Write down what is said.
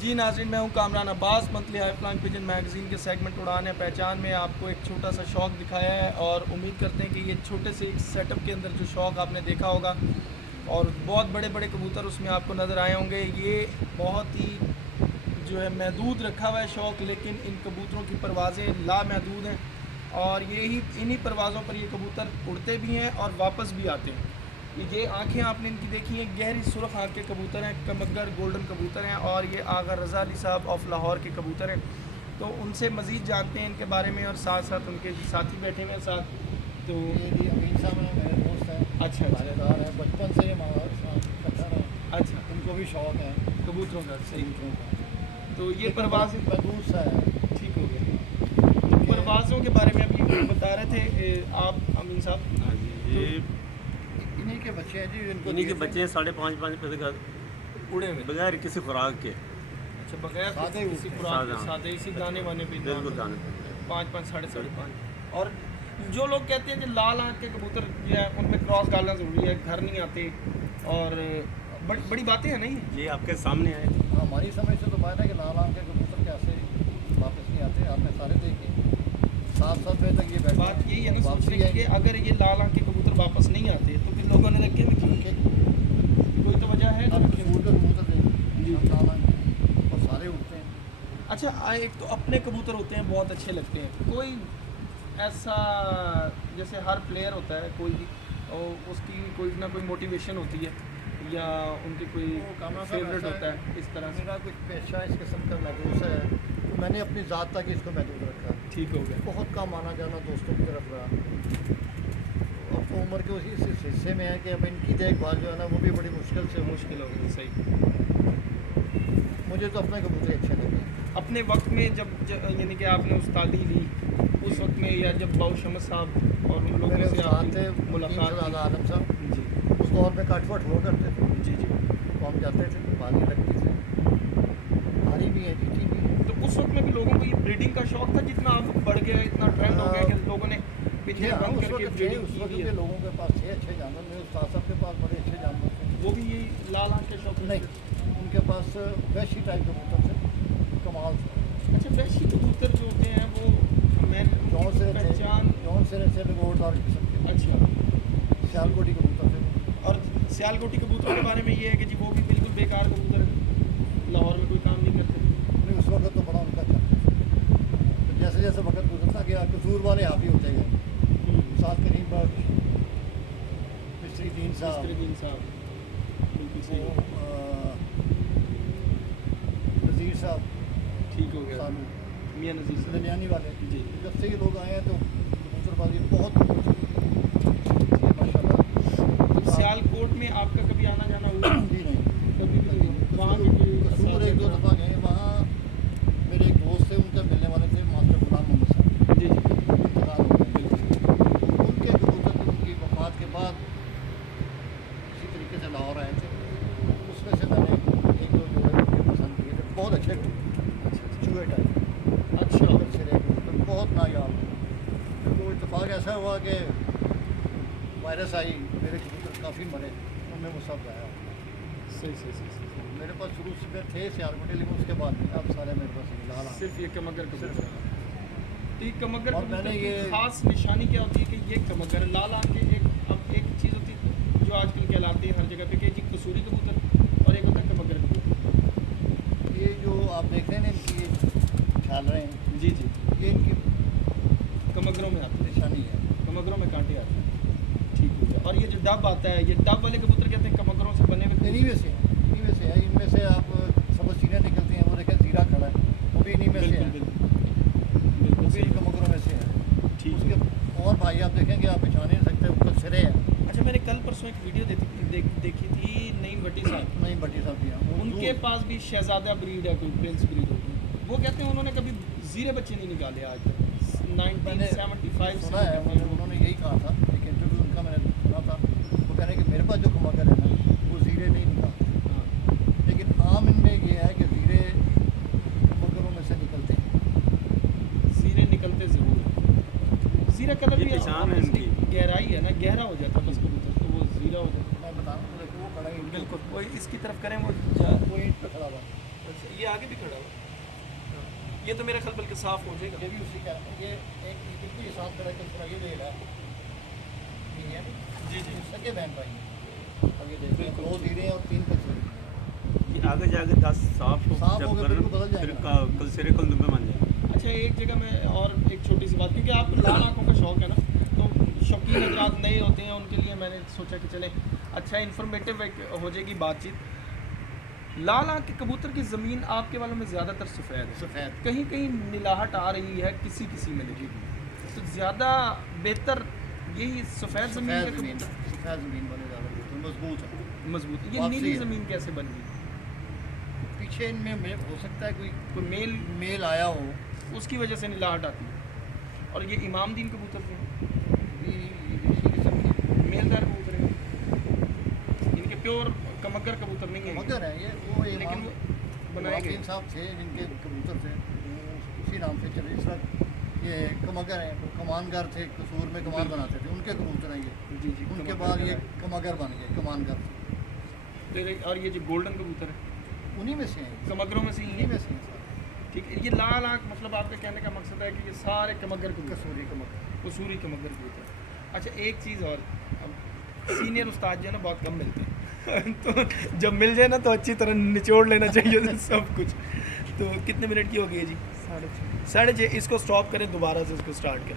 जी नाज़रीन, मैं हूं Kamran Abbas. Monthly high flying pigeon magazine के सेगमेंट उड़ान है पहचान में आपको एक छोटा सा शौक़ दिखाया है और उम्मीद करते हैं कि ये छोटे से एक सेटअप के अंदर जो शौक़ आपने देखा होगा और बहुत बड़े बड़े कबूतर उसमें आपको नज़र आए होंगे। ये बहुत ही जो है महदूद रखा हुआ है शौक़, लेकिन इन कबूतरों की परवाज़ें लामहदूद हैं और यही इन्हीं परवाज़ों पर ये कबूतर उड़ते भी हैं और वापस भी आते हैं। ये आंखें आपने इनकी देखी हैं, गहरी सुर्ख आँख के कबूतर हैं, कमगर गोल्डन कबूतर हैं और ये आगा रज़ा अली साहब ऑफ लाहौर के कबूतर हैं। तो उनसे मज़ीद जानते हैं इनके बारे में और साथ साथ उनके साथी बैठे हुए हैं साथ। तो ये जी अमीन साहब हैं, मेरे दोस्त हैं, अच्छा रिश्तेदार हैं, बचपन से हमारा इकट्ठा रहे। अच्छा, इनको भी शौक़ है कबूतरों का सही। कबूतरों का। तो ये परवाज़ महदूद सा है। ठीक हो गया। तो परवाज़ों के बारे में अभी बता रहे थे आप अमीन साहब। हाँ जी, ये इन्हीं के बच्चे हैं जी, इनको इन्हीं के बच्चे हैं 5.5 रुपये का उड़े हुए बगैर किसी खुराक के। अच्छा, बगैर सादे किसी उड़ते हैं। खुराक के सादा। सादे इसी दाने वाने पे बिल्कुल दाने 5 साढ़े 5। और जो लोग कहते हैं कि लाल आँख के कबूतर जो है उन पर क्रॉस डालना ज़रूरी है, घर नहीं आते और बड़ी बातें हैं नहीं। ये आपके सामने है। हमारी समझ से तो बात है कि लाल आँख के कबूतर कैसे वापस नहीं आते। आपने सारे देखे 7-7 बजे तक ये बैठे बात यही है ना वापसी सोचने की कि अगर ये लाल आँख के कबूतर वापस नहीं आते तो फिर लोगों ने रखे हुए क्यों? कोई तो वजह है जो अब रखे हुए। कबूतर देखें जी। हम लाल आँख के, और सारे उड़ते हैं। अच्छा, एक तो अपने कबूतर होते हैं बहुत अच्छे लगते हैं। कोई ऐसा जैसे हर प्लेयर होता है कोई और उसकी कोई ना कोई मोटिवेशन होती है या उनकी कोई वो कामरान साहब फेवरेट ऐसा होता है इस तरह से। मेरा कुछ पेशा इस किस्म का महदूस है, तो मैंने अपनी ज़ात तक इसको महदूद रखा। ठीक हो गया। बहुत कम आना जाना दोस्तों की तरफ रहा। अब तो उम्र के उसी इस हिस्से में है कि अब इनकी देखभाल जो है ना वो भी बड़ी मुश्किल से मुश्किल हो गई। सही। मुझे तो अपने कबूतर अच्छे लगे। अपने वक्त में जब यानी कि आपने उस्तादी ली उस वक्त में या जब बाऊ शमस साहब और उन लोगों मेरे से उस्ताद थे आपकी मुलाकात मुलाकात आलम साहब, हुई? जी उस दौर में काटवट हुआ करते थे, जी जी। तो हम जाते थे, पानी लगती थी, हारी भी है जीती भी है। तो उस वक्त में भी लोगों को ये ब्रीडिंग का शौक था, जितना अब बढ़ गया इतना ट्रेंड हो गया कि लोगों ने पिछले हाँ, बंद उस करके वक्त ब्रीडिंग उस की वक्त भी के है। लोगों के पास थे अच्छे जानवर। मेरे उस्ताद साहब के पास बड़े अच्छे जानवर थे। वो भी यही लाल आँख के शौक में नहीं, थे? उनके पास वैशी टाइप कबूतर थे, कमाल थे। अच्छा, वैशी कबूतर जो होते हैं वो मैंने जौन से पहचान। जौन से गोलदार किस्म के अच्छा, सियालकोटी कबूतर थे। और सियालकोटी कबूतरों के बारे में ये है कि जी वो भी बिल्कुल बेकार कबूतर है, लाहौर में कोई काम नहीं करते। नहीं, उस वक्त तो बड़ा उनका चलता। तो जैसे जैसे वक्त गुजरता गया कसूर वाले हावी होते गए। साथ करीम बख्श, मिस्त्री दीन साहब, नसरुद्दीन साहब बिल्कुल सही। नज़ीर साहब, ठीक हो गया। सानू मियाँ नज़ीर साहब ललियानी वाले, जी। जब से ये लोग आए हैं तो कबूतरबाजी बहुत ऊपर चली है माशाल्लाह। सियालकोट में आपका कभी आना जाना हुआ? भी नहीं, कभी भी नहीं हुआ। वहाँ के कसूर एक दो दफ़ा गए। वहाँ मेरे एक दोस्त थे, उनसे मिलने वाले थे मास्टर गुलाम मोहम्मद साहब, जी जी इंतकाल हो गए। उनके कबूतर तो उनकी वफात के बाद इसी तरीके से लाहौर आए थे। उसमें से मैंने एक दो जोड़े मुझे पसंद किए थे, बहुत अच्छे चूहे टाइप। अच्छा। सिरे कबूतर बहुत नायाब। फिर वो इत्तेफाक ऐसा हुआ कि वायरस आई, मेरे कबूतर काफ़ी मरे, उनमें वो सब गाया। सही सही सही सही। मेरे पास शुरू से थे सियालकोटी, लेकिन उसके बाद नहीं, अब सारे मेरे पास ये लाल आँख। सिर्फ ये कमगर कबूतर सिर्फ। है। तो ये कमगर और कबूतर मैंने की ये- खास निशानी क्या होती है कि ये कमगर लाल आँख के एक चीज़ होती है जो आजकल कहलाती है हर जगह पे कि जी कसूरी कबूतर और एक होता है कमगर कबूतर। ये जो आप देख रहे हैं ना, इनकी ये छाल रहे हैं, जी जी। ये इनकी कमगरों में आते हैं, निशानी है। कमगरों में कांटे आते हैं। ठीक हो गया। और ये जो डब आता है, ये डब वाले कबूतर कहते हैं कमगरों से बने हुए। इन्हीं में से है, इन्हीं में से है। इनमें से आप सब चीज़ें निकलती हैं, वो देखें जीरा खड़ा है, वो भी इन्हीं में से बिल्कुल है, बिल्कुल वो बिल्कुल भी सही। कमकरों में से है। ठीक उसके है। और भाई आप देखेंगे, आप पहचान नहीं सकते, ऊपर सिरे हैं। अच्छा, मैंने कल परसों एक वीडियो देखी थी नईम भट्टी साहब, नहीं बटी सब्जियाँ उनके पास भी शहजादा ब्रीड है, कोई प्रिंस ब्रीड होगी। वो कहते हैं उन्होंने कभी जीरे बच्चे नहीं निकाले आज तक। 1975 सुना है, उन्होंने यही कहा था, एक इंटरव्यू उनका मैंने सुना था। वो कह रहे हैं कि मेरे पास जो कमकर है ना, वो जीरे नहीं निकालते। हाँ। लेकिन आम इनमें ये है कि जीरे कमकरों में से निकलते हैं। जीरे निकलते ज़रूर हैं। जीरा कलर ये भी पहचान है obviously इनकी। गहराई है ना, गहरा हो जाता है बस कबूतर, तो वो जीरा हो जाता मैं बताऊँ तो वो खड़ा है। है, बिल्कुल। वो इसकी तरफ करें, वो वो ईंट पे खड़ा हुआ है। अच्छा, ये आगे भी खड़ा हुआ, ये तो मेरा ख्याल बल्कि साफ हो जाएगा। ये भी उसी का, ये एक बिल्कुल ये साफ करा के थोड़ा ये देगा, ये है ना, जी जी, सके बहन भाई अब ये देखिए बिल्कुल। 2 धीरे और 3 कसूरी। ये आगे जाके 10 साफ हो साफ जब होगा, कर बिल्कुल बदल फिर जाएगा। कल सिरे कल दुम्बे बन जाएगा। अच्छा एक जगह में और एक छोटी सी बात, क्योंकि आप लाल आंखों का शौक है ना, तो शौकीन हजरात नए होते हैं उनके लिए मैंने सोचा कि चले अच्छा इन्फॉर्मेटिव एक हो जाएगी बातचीत। लाल आंख के कबूतर की ज़मीन आपके वालों में ज़्यादातर सफ़ेद है, सफ़ेद कहीं कहीं मिलाहट आ रही है किसी किसी में लेकिन, तो ज़्यादा बेहतर यही सफ़ेद ज़मीन सफ़ेद के ज़मीन, कबूतर सफ़ेद ज़मीन बने ज़्यादा बेहतर, मजबूत है। मजबूत। ये वापसी नीली है। ज़मीन कैसे बन गई? पीछे इनमें हो सकता है कोई मेल मेल आया हो, उसकी वजह से मिलाहट आती है। और ये इमामदीन कबूतर जो हैं, इसी किस्म के मेलदार कबूतर हैं, इनके प्योर कमगर कबूतर नहीं है मगर है ये, वो लेकिन वो बनाए गए। इमाम साहब थे जिनके कबूतर थे, वो उसी नाम से चले। इस वक्त ये कमगर हैं, वो कमानगर थे, कसूर में कमान बनाते थे, उनके कबूतर हैं ये। जी जी, उनके कमगर बाद ये है। कमगर बन गए, कमानगर और ये जो गोल्डन कबूतर है उन्हीं में से हैं, कमगरों में से ही इन्हीं है। में से हैं सारे। ठीक है, ये लाल आँख मतलब आपके कहने का मकसद है कि ये सारे कमगर कबूतर, कसूरी कमगर। कसूरी कमगर कबूतर। अच्छा एक चीज़ और, अब सीनियर उस्ताद जो है ना बहुत कम मिलते हैं तो जब मिल जाए ना तो अच्छी तरह निचोड़ लेना चाहिए सब कुछ। तो कितने मिनट की हो गई है जी? 6:30। इसको स्टॉप करें, दोबारा से इसको स्टार्ट करें।